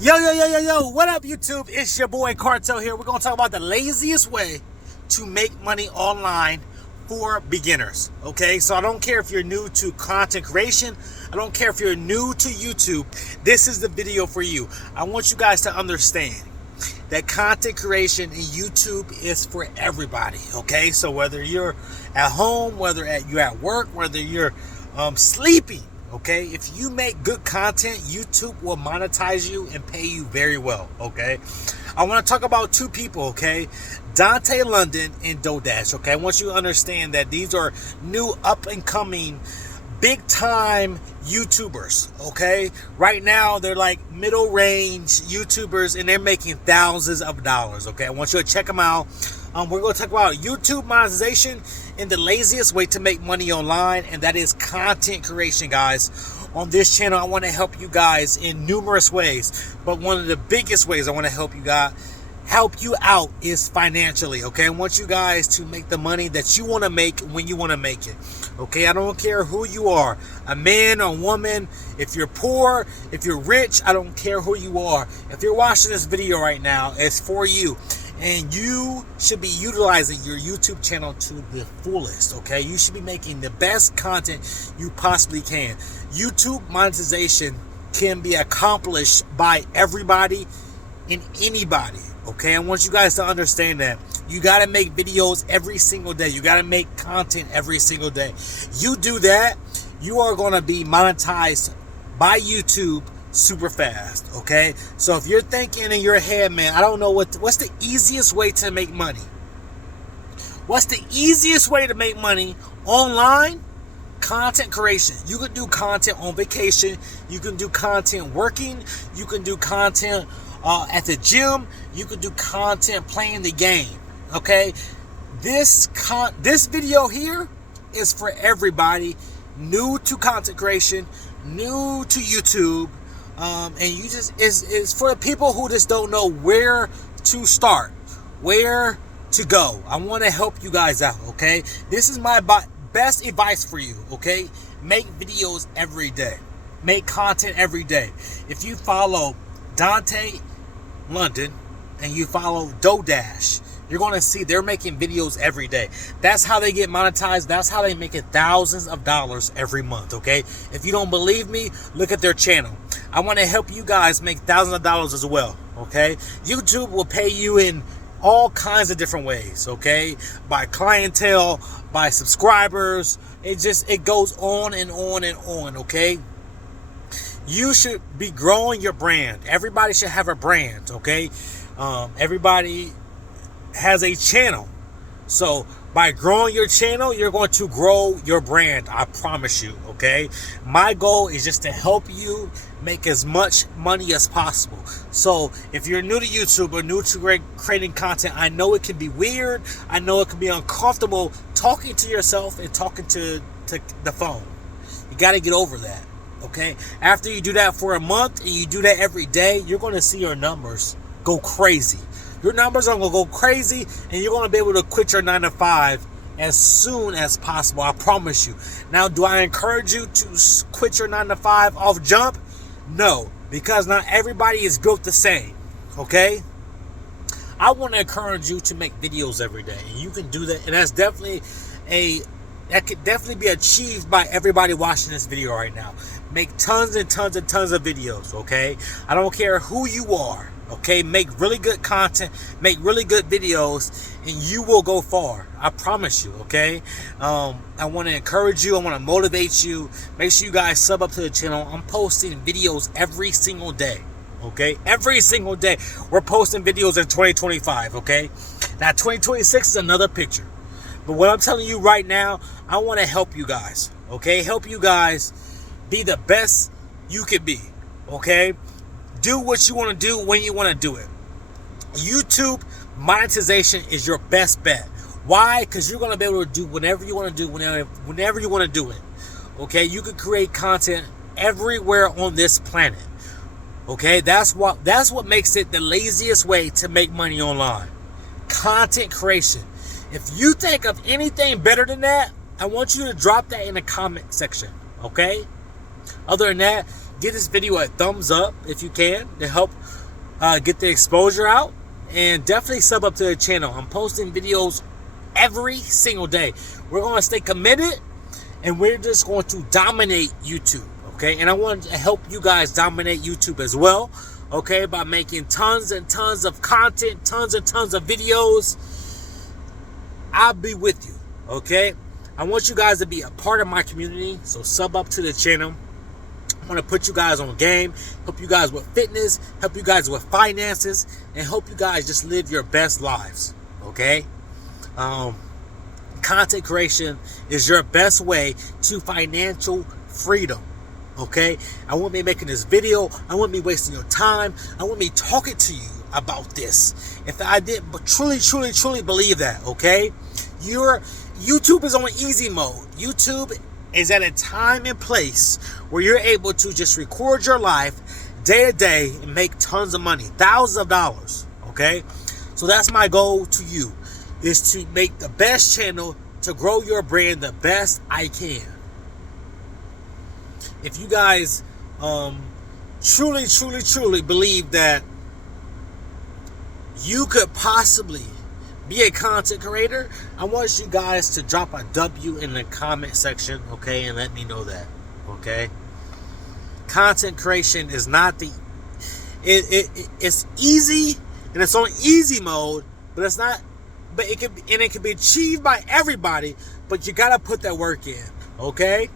Yo, what up, YouTube? It's your boy Cartel here. We're going to talk about the laziest way to make money online for beginners. Okay, so I don't care if you're new to content creation. I don't care if you're new to YouTube. This is the video for you. I want you guys to understand that content creation in YouTube is for everybody. Okay, so whether you're at home, whether you're at work, whether you're sleeping, okay, if you make good content, YouTube will monetize you and pay you very well. Okay, I want to talk about two people. Okay, Dante London and DoDash. Okay, I want you to understand that these are new up and coming big time YouTubers. Okay, right now they're like middle range YouTubers and they're making thousands of dollars. Okay, I want you to check them out. We're going to talk about YouTube monetization and the laziest way to make money online, and that is content creation, guys. On this channel, I want to help you guys in numerous ways, but one of the biggest ways I want to help you out is financially. Okay, I want you guys to make the money that you want to make when you want to make it. Okay, I don't care who you are, a man or woman, if you're poor, if you're rich, I don't care who you are. If you're watching this video right now, it's for you. And you should be utilizing your YouTube channel to the fullest, okay? You should be making the best content you possibly can. YouTube monetization can be accomplished by everybody and anybody, okay? I want you guys to understand that. You got to make videos every single day. You got to make content every single day. You do that, you are going to be monetized by YouTube super fast. Okay, so if you're thinking in your head, man, I don't know what's the easiest way to make money. What's the easiest way to make money online? Content creation. You can do content on vacation, you can do content working, you can do content at the gym, you can do content playing the game. Okay, this video here is for everybody new to content creation, new to YouTube. And you just is for the people who just don't know where to start, where to go. I want to help you guys out. Okay, this is my best advice for you. Okay, make videos every day, make content every day. If you follow Dante London and you follow DoDash, you're going to see they're making videos every day. That's how they get monetized. That's how they make it thousands of dollars every month. Okay, if you don't believe me, look at their channel. I want to help you guys make thousands of dollars as well. Okay, YouTube will pay you in all kinds of different ways. Okay, by clientele, by subscribers. It goes on and on and on. Okay, you should be growing your brand. Everybody should have a brand. Okay, everybody has a channel. So by growing your channel, you're going to grow your brand. I promise you. Okay, my goal is just to help you make as much money as possible. So if you're new to YouTube or new to creating content, I know it can be weird. I know it can be uncomfortable talking to yourself and talking to the phone. You got to get over that. Okay, after you do that for a month and you do that every day, you're going to see your numbers go crazy. Your numbers are going to go crazy, and you're going to be able to quit your 9 to 5 as soon as possible. I promise you. Now, do I encourage you to quit your 9 to 5 off jump? No, because not everybody is built the same. Okay? I want to encourage you to make videos every day, and you can do that. And that could definitely be achieved by everybody watching this video right now. Make tons and tons and tons of videos. Okay? I don't care who you are. Okay, make really good content, make really good videos, and you will go far. I promise you. Okay, I want to encourage you. I want to motivate you. Make sure you guys sub up to the channel. I'm posting videos every single day. Okay, every single day. We're posting videos in 2025. Okay, now 2026 is another picture. But what I'm telling you right now, I want to help you guys. Okay, help you guys be the best you can be. Okay. Do what you want to do when you want to do it. YouTube monetization is your best bet. Why? Because you're going to be able to do whatever you want to do whenever you want to do it. Okay? You can create content everywhere on this planet. Okay? That's what makes it the laziest way to make money online. Content creation. If you think of anything better than that, I want you to drop that in the comment section. Okay? Other than that, Give this video a thumbs up if you can to help get the exposure out. And definitely sub up to the channel. I'm posting videos every single day. We're going to stay committed, and we're just going to dominate YouTube, okay? And I want to help you guys dominate YouTube as well, okay, by making tons and tons of content, tons and tons of videos. I'll be with you, okay? I want you guys to be a part of my community, so sub up to the channel. I want to put you guys on game, help you guys with fitness, help you guys with finances, and help you guys just live your best lives, okay? Content creation is your best way to financial freedom, okay? I won't be making this video. I won't be wasting your time. I won't be talking to you about this if I didn't but truly believe that, okay? YouTube is on easy mode. YouTube is at a time and place where you're able to just record your life day to day and make tons of money, thousands of dollars, okay? So that's my goal to you, is to make the best channel to grow your brand the best I can. If you guys truly believe that you could possibly be a content creator, I want you guys to drop a W in the comment section, okay, and let me know that, okay? Content creation is not the it's easy, and it's on easy mode, but it's not. But it can be achieved by everybody, but you gotta put that work in, okay?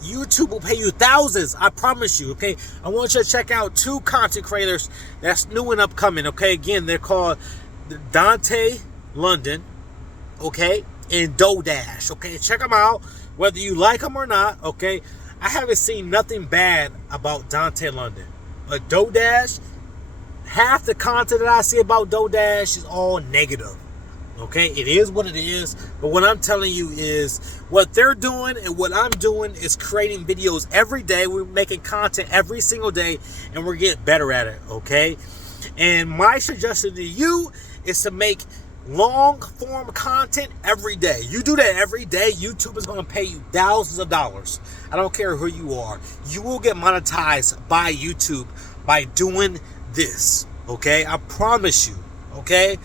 YouTube will pay you thousands, I promise you, okay? I want you to check out 2 content creators that's new and upcoming, okay? Again, they're called Dante London, okay, and Dodash, okay? Check them out, whether you like them or not, okay? I haven't seen nothing bad about Dante London, but Dodash, half the content that I see about Dodash is all negative. Okay, it is what it is, but what I'm telling you is what they're doing and what I'm doing is creating videos every day. We're making content every single day, and we're getting better at it, okay? And my suggestion to you is to make long-form content every day. You do that every day, YouTube is going to pay you thousands of dollars. I don't care who you are. You will get monetized by YouTube by doing this, okay? I promise you, okay?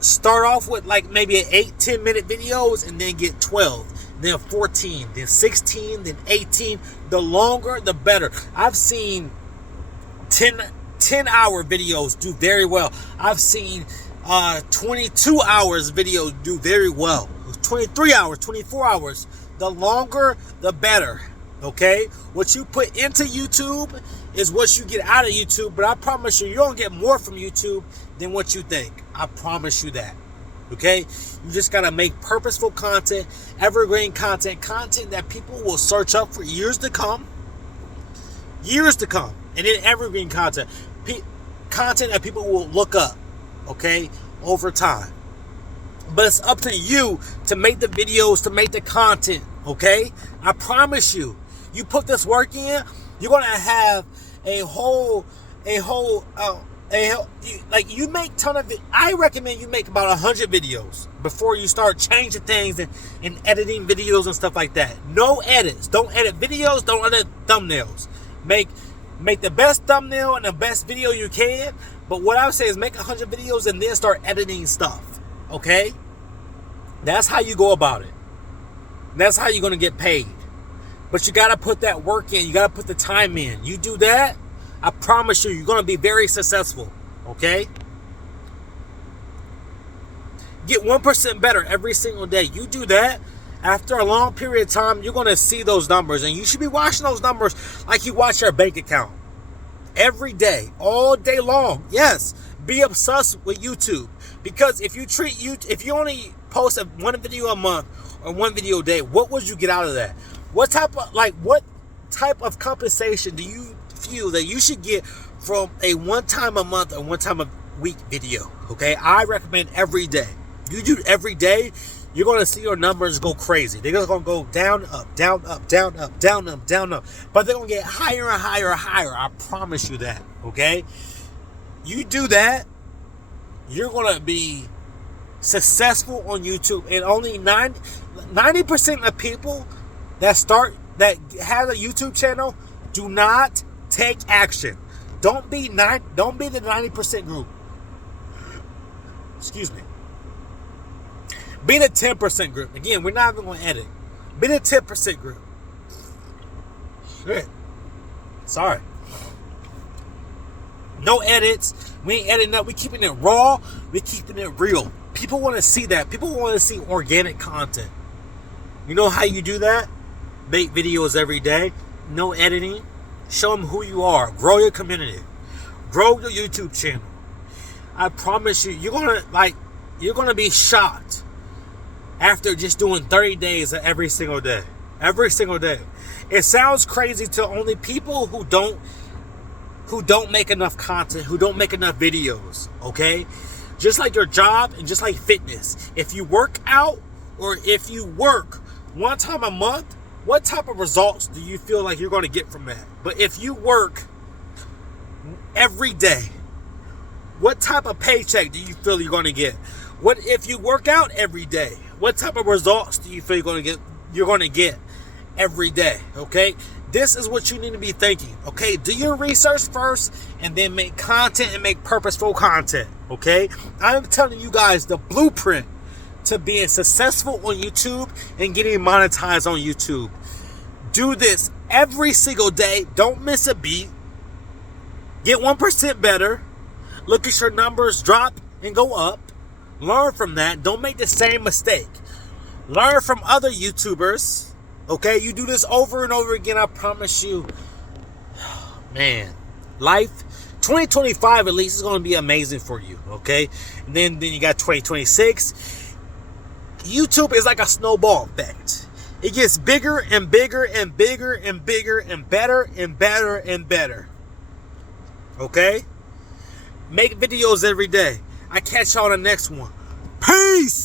Start off with like maybe an 8-10 minute videos, and then get 12, then 14, then 16, then 18. The longer the better. I've seen 10-hour videos do very well. I've seen 22 hours videos do very well. 23 hours, 24 hours. The longer the better, okay? What you put into YouTube is what you get out of YouTube, but I promise you, you're going to get more from YouTube than what you think. I promise you that, okay? You just got to make purposeful content, evergreen content, content that people will search up for years to come, and then evergreen content, content that people will look up, okay, over time. But it's up to you to make the videos, to make the content, okay? I promise you, you put this work in, you're going to have like you make ton of it. I recommend you make about 100 videos before you start changing things and editing videos and stuff like that. No edits. Don't edit videos. Don't edit thumbnails. Make the best thumbnail and the best video you can. But what I would say is make 100 videos and then start editing stuff. Okay? That's how you go about it. That's how you're going to get paid. But you got to put that work in. You got to put the time in. You do that, I promise you, you're going to be very successful, okay? Get 1% better every single day. You do that, after a long period of time, you're going to see those numbers. And you should be watching those numbers like you watch your bank account. Every day, all day long. Yes, be obsessed with YouTube. Because if you only post one video a month or one video a day, what would you get out of that? What type of compensation do you feel that you should get from a one time a month or one time a week video? Okay, I recommend every day. You do every day, you're going to see your numbers go crazy. They're just going to go down, up, down, up, down, up, down, up, down, up. But they're going to get higher and higher and higher. I promise you that, okay? You do that, you're going to be successful on YouTube. And only 90% of people that have a YouTube channel Do not take action. Don't be the 90% group. Excuse me. Be the 10% group. Again, we're not even going to edit. Be the 10% group. Shit. Sorry. No edits. We ain't editing up. We keeping it raw. We keeping it real. People want to see that. People want to see organic content. You know how you do that? Make videos every day. No editing. Show them who you are. Grow your community. Grow your YouTube channel. I promise you, you're gonna be shocked after just doing 30 days of every single day. Every single day. It sounds crazy to only people who don't make enough content, who don't make enough videos, okay? Just like your job and just like fitness. If you work out or if you work one time a month, what type of results do you feel like you're going to get from that? But if you work every day, what type of paycheck do you feel you're going to get? What if you work out every day? What type of results do you feel you're going to get every day? Okay? This is what you need to be thinking. Okay? Do your research first and then make content and make purposeful content. Okay? I'm telling you guys the blueprint to being successful on YouTube and getting monetized on YouTube. Do this every single day. Don't miss a beat. Get 1% better. Look at your numbers drop and go up. Learn from that. Don't make the same mistake. Learn from other YouTubers. Okay? You do this over and over again, I promise you. Man, life 2025 at least is going to be amazing for you. Okay? And then you got 2026. YouTube is like a snowball effect. It gets bigger and bigger and bigger and bigger and better and better and better. Okay? Make videos every day. I catch y'all on the next one. Peace!